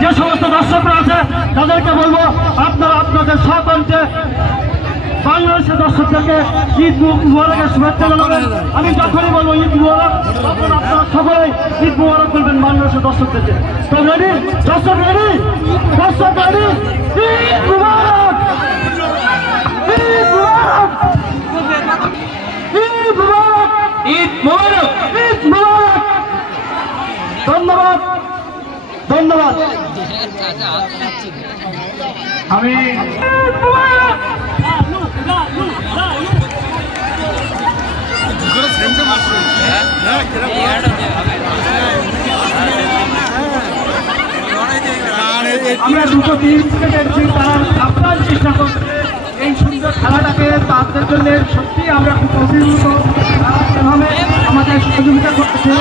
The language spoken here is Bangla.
যে সমস্ত দর্শকরা আছে তাদেরকে বলবো আপনারা আপনাদের স্বকণ্ঠে বাংলাদেশের দর্শকদেরকে ঈদ মুবারকের শুভেচ্ছা জানাবেন। আমি যখনই বলবো ঈদ মুবারক তখন আপনারা সকলেই ঈদ মুবারক বলবেন বাংলাদেশের দর্শকদেরকে। তো রেডি দর্শক, রেডি দর্শক, রেডি? ঈদ মুবারক, ঈদ মুবারক, ঈদ মুবারক, ঈদ মুবারক, ঈদ মুবারক। ধন্যবাদ, ধন্যবাদ। আমি আমরা দুটো টিম থেকে দেখছি তারা আপ্রাণ চেষ্টা করছে এই সুন্দর খেলাটাকে তাদের জন্য। সত্যি আমরা খুব অভিভূত, তারা যেভাবে আমাদের সহযোগিতা করতেছে